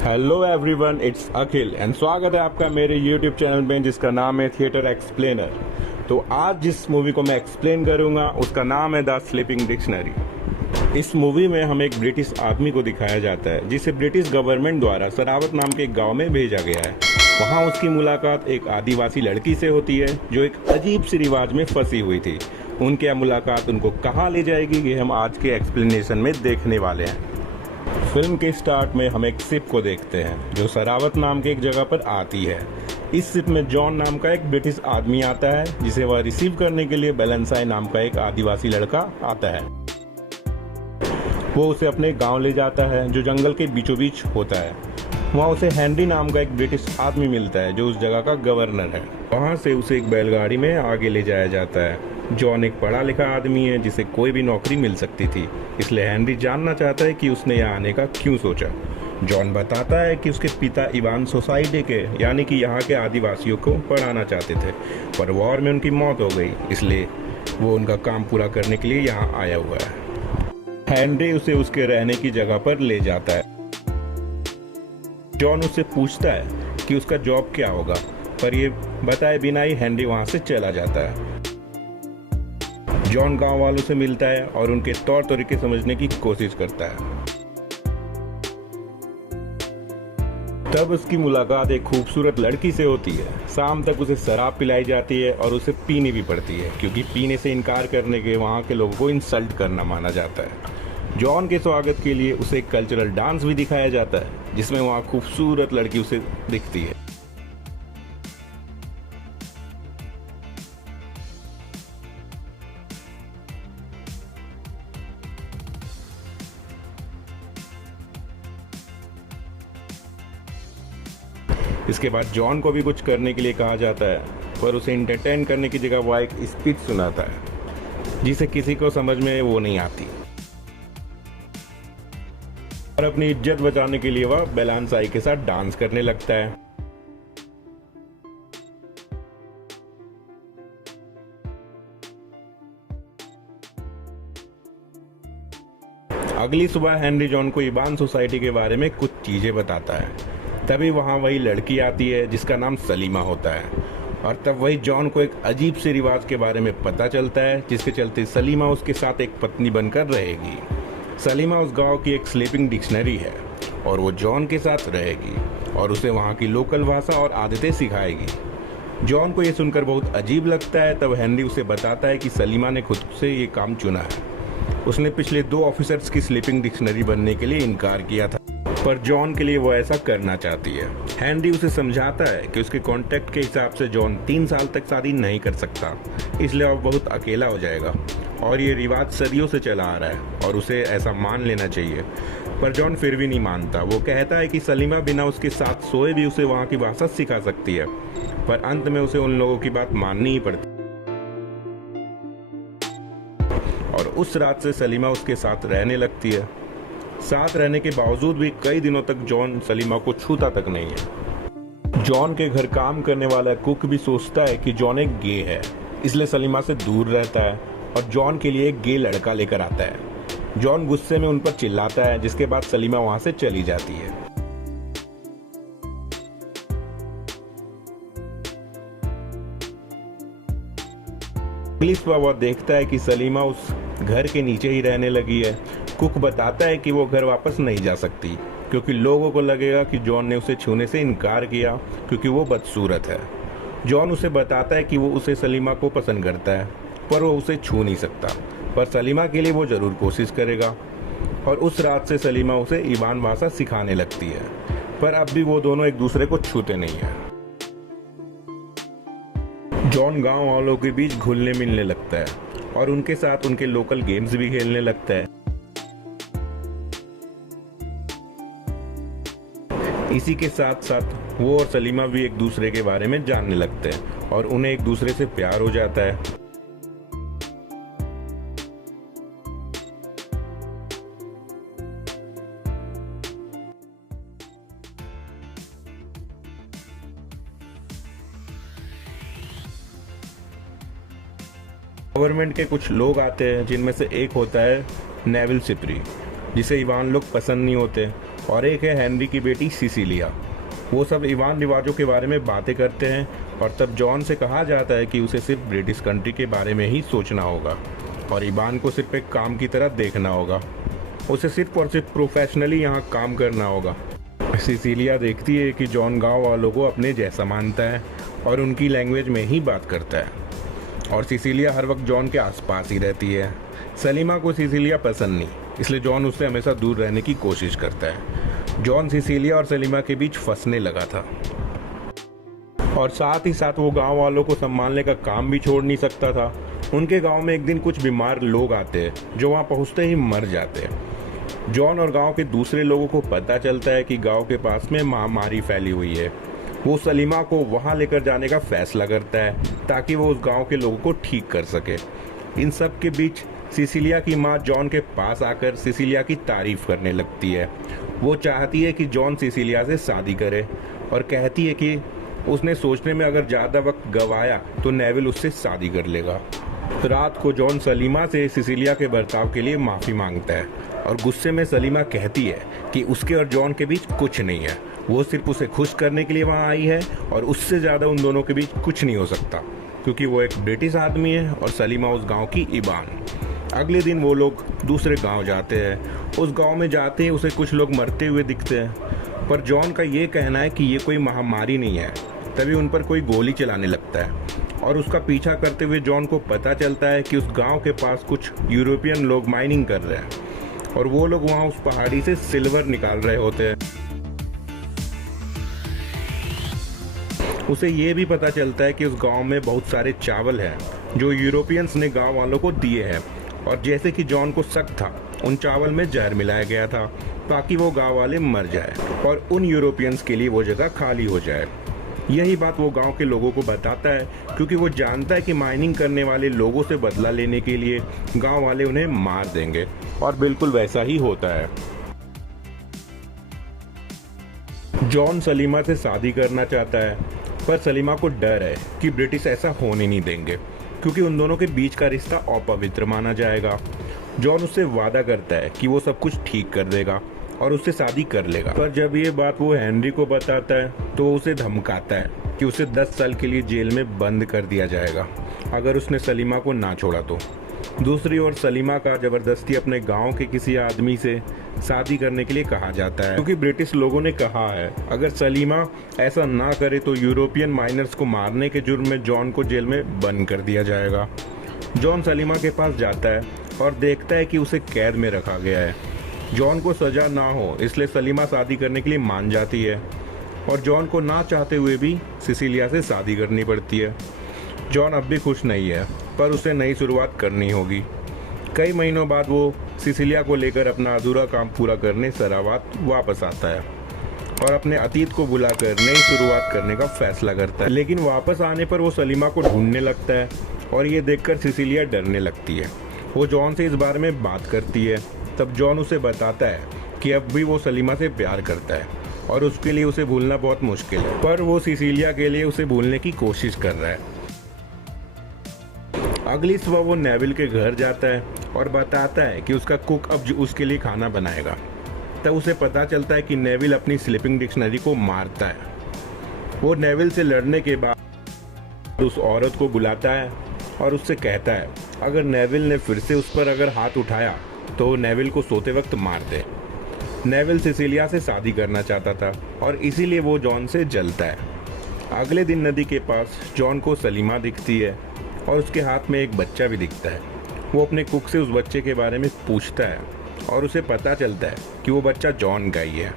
Hello everyone, it's Akhil and स्वागत है आपका मेरे यूट्यूब चैनल में जिसका नाम है थिएटर एक्सप्लेनर। तो आज जिस मूवी को मैं एक्सप्लेन करूंगा उसका नाम है द स्लीपिंग डिक्शनरी। इस मूवी में हमें एक ब्रिटिश आदमी को दिखाया जाता है जिसे ब्रिटिश गवर्नमेंट द्वारा सरावत नाम के एक गाँव में भेजा गया है। वहाँ उसकी मुलाकात एक आदिवासी लड़की से होती है जो एक अजीब सी रिवाज में फंसी हुई थी। उनकी यह मुलाकात उनको कहाँ ले जाएगी ये हम आज के एक्सप्लेनेशन में देखने वाले हैं। फिल्म के स्टार्ट में हम एक शिप को देखते हैं जो सरावत नाम के एक जगह पर आती है। इस शिप में जॉन नाम का एक ब्रिटिश आदमी आता है जिसे वह रिसीव करने के लिए बेलेंसाई नाम का एक आदिवासी लड़का आता है। वो उसे अपने गांव ले जाता है जो जंगल के बीचों बीच होता है। वहाँ उसे हेनरी नाम का एक ब्रिटिश आदमी मिलता है जो उस जगह का गवर्नर है। वहाँ से उसे एक बैलगाड़ी में आगे ले जाया जाता है। जॉन एक पढ़ा लिखा आदमी है जिसे कोई भी नौकरी मिल सकती थी, इसलिए हेनरी जानना चाहता है कि उसने यहाँ आने का क्यों सोचा। जॉन बताता है कि उसके पिता इवान सोसाइटी के यानी कि यहाँ के आदिवासियों को पढ़ाना चाहते थे, पर वॉर में उनकी मौत हो गई, इसलिए वो उनका काम पूरा करने के लिए यहाँ आया हुआ है। हेनरी उसे उसके रहने की जगह पर ले जाता है। जॉन उससे पूछता है कि उसका जॉब क्या होगा, पर ये बताए बिना ही हेनरी वहाँ से चला जाता है। जॉन गांव वालों से मिलता है और उनके तौर तरीके समझने की कोशिश करता है। तब उसकी मुलाकात एक खूबसूरत लड़की से होती है। शाम तक उसे शराब पिलाई जाती है और उसे पीनी भी पड़ती है क्योंकि पीने से इनकार करने के वहाँ के लोगों को इंसल्ट करना माना जाता है। जॉन के स्वागत के लिए उसे एक कल्चरल डांस भी दिखाया जाता है जिसमें वहाँ खूबसूरत लड़की उसे दिखती है। इसके बाद जॉन को भी कुछ करने के लिए कहा जाता है, पर उसे एंटरटेन करने की जगह वह एक स्पीच सुनाता है जिसे किसी को समझ में वो नहीं आती, और अपनी इज्जत बचाने के लिए वह बेलेंसाई के साथ डांस करने लगता है। अगली सुबह हेनरी जॉन को इवान सोसाइटी के बारे में कुछ चीजें बताता है। तभी वहाँ वही लड़की आती है जिसका नाम सलीमा होता है, और तब वही जॉन को एक अजीब से रिवाज के बारे में पता चलता है जिसके चलते सलीमा उसके साथ एक पत्नी बनकर रहेगी। सलीमा उस गांव की एक स्लीपिंग डिक्शनरी है और वो जॉन के साथ रहेगी और उसे वहाँ की लोकल भाषा और आदतें सिखाएगी। जॉन को ये सुनकर बहुत अजीब लगता है। तब हेनरी उसे बताता है कि सलीमा ने खुद से ये काम चुना है। उसने पिछले 2 ऑफिसर्स की स्लीपिंग डिक्शनरी बनने के लिए इनकार किया था, पर जॉन के लिए वो ऐसा करना चाहती है। हेनरी उसे समझाता है कि उसके कॉन्ट्रैक्ट के हिसाब से जॉन 3 साल तक शादी नहीं कर सकता, इसलिए वो बहुत अकेला हो जाएगा और ये रिवाज सदियों से चला आ रहा है और उसे ऐसा मान लेना चाहिए। पर जॉन फिर भी नहीं मानता। वो कहता है कि सलीमा बिना उसके साथ सोए भी उसे वहाँ की भाषा सिखा सकती है, पर अंत में उसे उन लोगों की बात माननी ही पड़ती। और उस रात से सलीमा उसके साथ रहने लगती है। साथ रहने के बावजूद भी कई दिनों तक जॉन सलीमा को छूता तक नहीं है। जॉन के घर काम करने वाला कुक भी सोचता है कि जॉन एक गे है, इसलिए सलीमा से दूर रहता है और जॉन के लिए एक गे लड़का लेकर आता है। जॉन गुस्से में उन पर चिल्लाता है, जिसके बाद सलीमा वहां से चली जाती है। अगली सुबह वह देखता है कि सलीमा उस घर के नीचे ही रहने लगी है। कुक बताता है कि वो घर वापस नहीं जा सकती क्योंकि लोगों को लगेगा कि जॉन ने उसे छूने से इनकार किया क्योंकि वो बदसूरत है। जॉन उसे बताता है कि वो उसे सलीमा को पसंद करता है, पर वो उसे छू नहीं सकता, पर सलीमा के लिए वो जरूर कोशिश करेगा। और उस रात से सलीमा उसे इवान भाषा सिखाने लगती है, पर अब भी वो दोनों एक दूसरे को छूते नहीं है। जॉन गांव वालों के बीच घुलने मिलने लगता है और उनके साथ उनके लोकल गेम्स भी खेलने लगता है। इसी के साथ साथ वो और सलीमा भी एक दूसरे के बारे में जानने लगते हैं और उन्हें एक दूसरे से प्यार हो जाता है। गवर्नमेंट के कुछ लोग आते हैं जिनमें से एक होता है नेविल सिप्री, जिसे इवान लोग पसंद नहीं होते, और एक है हेनरी की बेटी सिसिलिया। वो सब ईवान रिवाजों के बारे में बातें करते हैं और तब जॉन से कहा जाता है कि उसे सिर्फ ब्रिटिश कंट्री के बारे में ही सोचना होगा और ईवान को सिर्फ एक काम की तरह देखना होगा। उसे सिर्फ और सिर्फ प्रोफेशनली यहाँ काम करना होगा। सिसिलिया देखती है कि जॉन गांव वालों को अपने जैसा मानता है और उनकी लैंग्वेज में ही बात करता है और सिसिलिया हर वक्त जॉन के आसपास ही रहती है। सलीमा को सिसिलिया पसंद नहीं, इसलिए जॉन उससे हमेशा दूर रहने की कोशिश करता है। जॉन सिसिलिया और सलीमा के बीच फंसने लगा था और साथ ही साथ वो गांव वालों को संभालने का काम भी छोड़ नहीं सकता था। उनके गांव में एक दिन कुछ बीमार लोग आते हैं जो वहां पहुंचते ही मर जाते हैं। जॉन और गांव के दूसरे लोगों को पता चलता है कि गांव के पास में महामारी फैली हुई है। वो सलीमा को वहां लेकर जाने का फैसला करता है ताकि वो उस गांव के लोगों को ठीक कर सके। इन सब के बीच सिसिलिया की माँ जॉन के पास आकर सिसिलिया की तारीफ करने लगती है। वो चाहती है कि जॉन सिसिलिया से शादी करे और कहती है कि उसने सोचने में अगर ज़्यादा वक्त गवाया तो नेविल उससे शादी कर लेगा। रात को जॉन सलीमा से सिसिलिया के बर्ताव के लिए माफ़ी मांगता है और गुस्से में सलीमा कहती है कि उसके और जॉन के बीच कुछ नहीं है, वो सिर्फ उसे खुश करने के लिए वहाँ आई है और उससे ज़्यादा उन दोनों के बीच कुछ नहीं हो सकता क्योंकि वो एक ब्रिटिश आदमी है और सलीमा उस गांव की ईवान। अगले दिन वो लोग दूसरे गांव जाते हैं। उस गांव में जाते ही उसे कुछ लोग मरते हुए दिखते हैं, पर जॉन का ये कहना है कि ये कोई महामारी नहीं है। तभी उन पर कोई गोली चलाने लगता है और उसका पीछा करते हुए जॉन को पता चलता है कि उस गांव के पास कुछ यूरोपियन लोग माइनिंग कर रहे हैं और वो लोग वहाँ उस पहाड़ी से सिल्वर निकाल रहे होते हैं। उसे ये भी पता चलता है कि उस गांव में बहुत सारे चावल हैं जो यूरोपियंस ने गांव वालों को दिए हैं और जैसे कि जॉन को शक था उन चावल में जहर मिलाया गया था ताकि वो गांव वाले मर जाए और उन यूरोपियंस के लिए वो जगह खाली हो जाए। यही बात वो गांव के लोगों को बताता है क्योंकि वो जानता है कि माइनिंग करने वाले लोगों से बदला लेने के लिए गांव वाले उन्हें मार देंगे और बिल्कुल वैसा ही होता है। जॉन सलीमा से शादी करना चाहता है पर सलीमा को डर है कि ब्रिटिश ऐसा होने नहीं देंगे क्योंकि उन दोनों के बीच का रिश्ता अपवित्र माना जाएगा। जॉन उससे वादा करता है कि वो सब कुछ ठीक कर देगा और उससे शादी कर लेगा, पर जब ये बात वो हेनरी को बताता है तो उसे धमकाता है कि उसे 10 साल के लिए जेल में बंद कर दिया जाएगा अगर उसने सलीमा को ना छोड़ा तो। दूसरी ओर सलीमा का जबरदस्ती अपने गांव के किसी आदमी से शादी करने के लिए कहा जाता है क्योंकि ब्रिटिश लोगों ने कहा है अगर सलीमा ऐसा ना करे तो यूरोपियन माइनर्स को मारने के जुर्म में जॉन को जेल में बंद कर दिया जाएगा। जॉन सलीमा के पास जाता है और देखता है कि उसे कैद में रखा गया है। जॉन को सजा ना हो इसलिए सलीमा शादी करने के लिए मान जाती है और जॉन को ना चाहते हुए भी सिसिलिया से शादी करनी पड़ती है। जॉन अब भी खुश नहीं है पर उसे नई शुरुआत करनी होगी। कई महीनों बाद वो सिसिलिया को लेकर अपना अधूरा काम पूरा करने सरावात वापस आता है और अपने अतीत को बुलाकर नई शुरुआत करने का फैसला करता है। लेकिन वापस आने पर वो सलीमा को ढूंढने लगता है और ये देखकर सिसिलिया डरने लगती है। वो जॉन से इस बारे में बात करती है। तब जॉन उसे बताता है कि अब भी वो सलीमा से प्यार करता है और उसके लिए उसे भूलना बहुत मुश्किल है, पर वो सिसिलिया के लिए उसे भूलने की कोशिश कर रहा है। अगली सुबह वो नेविल के घर जाता है और बताता है कि उसका कुक अब उसके लिए खाना बनाएगा। तब उसे पता चलता है कि नेविल अपनी स्लीपिंग डिक्शनरी को मारता है। वो नेविल से लड़ने के बाद उस औरत को बुलाता है और उससे कहता है अगर नेविल ने फिर से उस पर अगर हाथ उठाया तो नेविल को सोते वक्त मार दे। नेविल सिसिलिया से शादी करना चाहता था और इसीलिए वो जॉन से जलता है। अगले दिन नदी के पास जॉन को सलीमा दिखती है और उसके हाथ में एक बच्चा भी दिखता है। वो अपने कुक से उस बच्चे के बारे में पूछता है और उसे पता चलता है कि वो बच्चा जॉन का ही है।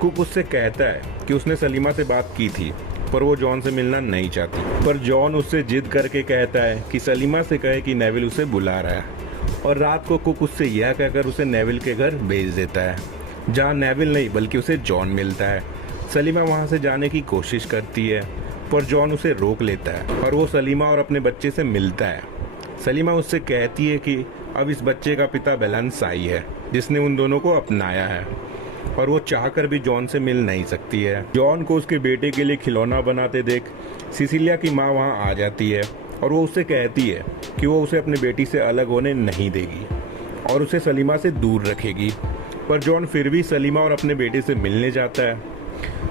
कुक उससे कहता है कि उसने सलीमा से बात की थी पर वो जॉन से मिलना नहीं चाहती, पर जॉन उससे जिद करके कहता है कि सलीमा से कहे कि नेविल उसे बुला रहा है और रात को कुक उससे यह कहकर उसे नेविल के घर भेज देता है जहाँ नेविल नहीं बल्कि उसे जॉन मिलता है। सलीमा वहाँ से जाने की कोशिश करती है पर जॉन उसे रोक लेता है और वो सलीमा और अपने बच्चे से मिलता है। सलीमा उससे कहती है कि अब इस बच्चे का पिता बेलानसाई है जिसने उन दोनों को अपनाया है और वो चाहकर भी जॉन से मिल नहीं सकती है। जॉन को उसके बेटे के लिए खिलौना बनाते देख सिसिलिया की माँ वहाँ आ जाती है और वो उससे कहती है कि वो उसे अपनी बेटी से अलग होने नहीं देगी और उसे सलीमा से दूर रखेगी। पर जॉन फिर भी सलीमा और अपने बेटे से मिलने जाता है।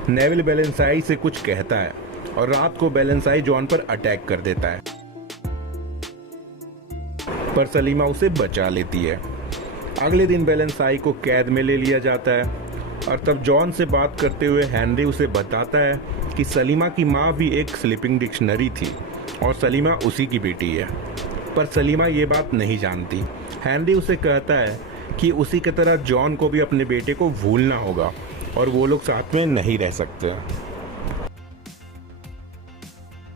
नेविल बैलेंसाई से कुछ कहता है और रात को बैलेंसाई जॉन पर अटैक कर देता है, पर सलीमा उसे बचा लेती है। अगले दिन बैलेंसाई को कैद में ले लिया जाता है और तब जॉन से बात करते हुए हेनरी उसे बताता है कि सलीमा की माँ भी एक स्लीपिंग डिक्शनरी थी और सलीमा उसी की बेटी है, पर सलीमा ये बात नहीं जानती। हेनरी उसे कहता है कि उसी की तरह जॉन को भी अपने बेटे को भूलना होगा और वो लोग साथ में नहीं रह सकते।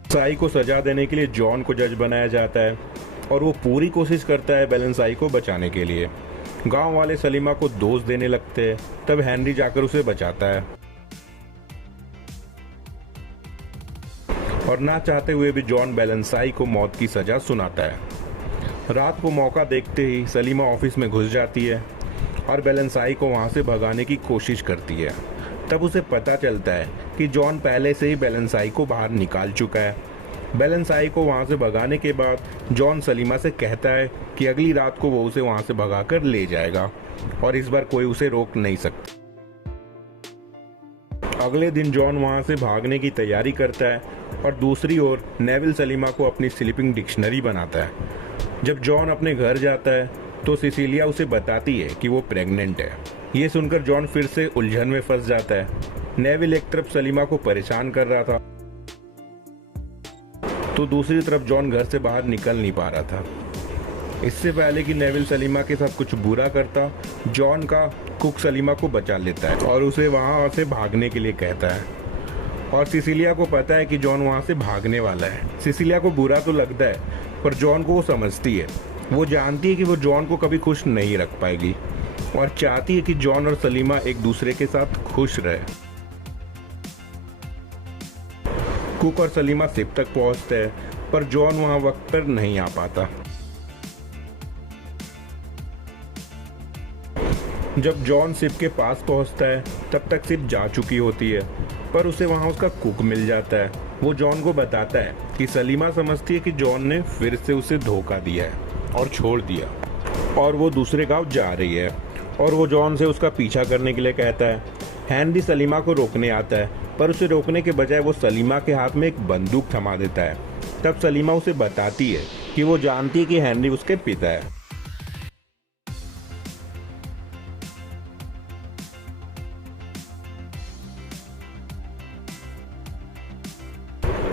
साई को सजा देने के लिए जॉन को जज बनाया जाता है और वो पूरी कोशिश करता है बैलेंसाई को बचाने के लिए। गांव वाले सलीमा को दोष देने लगते हैं, तब हेनरी जाकर उसे बचाता है और ना चाहते हुए भी जॉन बैलेंसाई को मौत की सजा सुनाता है। रात को मौका देखते ही सलीमा ऑफिस में घुस जाती है और बैलेंसाई को वहां से भगाने की कोशिश करती है। तब उसे पता चलता है कि जॉन पहले से ही बैलेंसाई को बाहर निकाल चुका है। बैलेंसाई को वहां से भगाने के बाद जॉन सलीमा से कहता है कि अगली रात को वो उसे वहां से भगाकर ले जाएगा और इस बार कोई उसे रोक नहीं सकता। अगले दिन जॉन वहां से भागने की तैयारी करता है और दूसरी ओर नेविल सलीमा को अपनी स्लीपिंग डिक्शनरी बनाता है। जब जॉन अपने घर जाता है तो सिसिलिया उसे बताती है कि वो प्रेग्नेंट है। ये सुनकर जॉन फिर से उलझन में फंस जाता है। नेविल एक तरफ सलीमा को परेशान कर रहा था तो दूसरी तरफ जॉन घर से बाहर निकल नहीं पा रहा था। इससे पहले कि नेविल सलीमा के साथ कुछ बुरा करता, जॉन का कुक सलीमा को बचा लेता है और उसे वहां से भागने के लिए कहता है और सिसिलिया को पता है कि जॉन वहां से भागने वाला है। सिसिलिया को बुरा तो लगता है, पर जॉन को वो समझती है। वो जानती है कि वो जॉन को कभी खुश नहीं रख पाएगी और चाहती है कि जॉन और सलीमा एक दूसरे के साथ खुश रहे। कुक और सलीमा शिप तक पहुंचते हैं, पर जॉन वहां वक्त पर नहीं आ पाता। जब जॉन शिप के पास पहुंचता है तब तक शिप जा चुकी होती है, पर उसे वहां उसका कुक मिल जाता है। वो जॉन को बताता है कि सलीमा समझती है कि जॉन ने फिर से उसे धोखा दिया है और छोड़ दिया और वो दूसरे गांव जा रही है और वो जॉन से उसका पीछा करने के लिए कहता है। हेनरी सलीमा को रोकने आता है, पर उसे रोकने के बजाय वो सलीमा के हाथ में एक बंदूक थमा देता है। तब सलीमा उसे बताती है कि वो जानती है कि हेनरी उसके पिता है।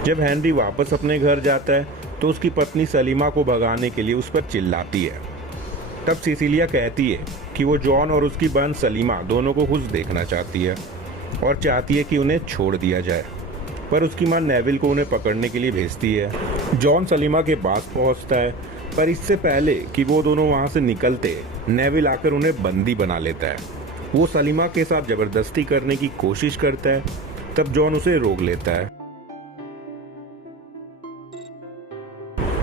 जब हेनरी वापस अपने घर जाता है तो उसकी पत्नी सलीमा को भगाने के लिए उस पर चिल्लाती है। तब सिसिलिया कहती है कि वो जॉन और उसकी बहन सलीमा दोनों को खुश देखना चाहती है और चाहती है कि उन्हें छोड़ दिया जाए, पर उसकी मां नेविल को उन्हें पकड़ने के लिए भेजती है। जॉन सलीमा के पास पहुंचता है, पर इससे पहले कि वो दोनों वहां से निकलते नेविल आकर उन्हें बंदी बना लेता है। वो सलीमा के साथ जबरदस्ती करने की कोशिश करता है, तब जॉन उसे रोक लेता है।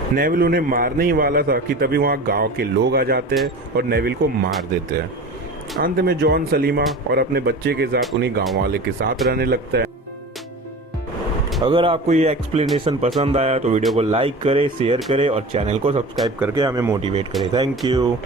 नेविल उन्हें मारने ही वाला था कि तभी वहां गांव के लोग आ जाते हैं और नेविल को मार देते हैं। अंत में जॉन सलीमा और अपने बच्चे के साथ उन्हीं गांव वाले के साथ रहने लगता है। अगर आपको ये एक्सप्लेनेशन पसंद आया तो वीडियो को लाइक करें, शेयर करें और चैनल को सब्सक्राइब करके हमें मोटिवेट करें। Thank you.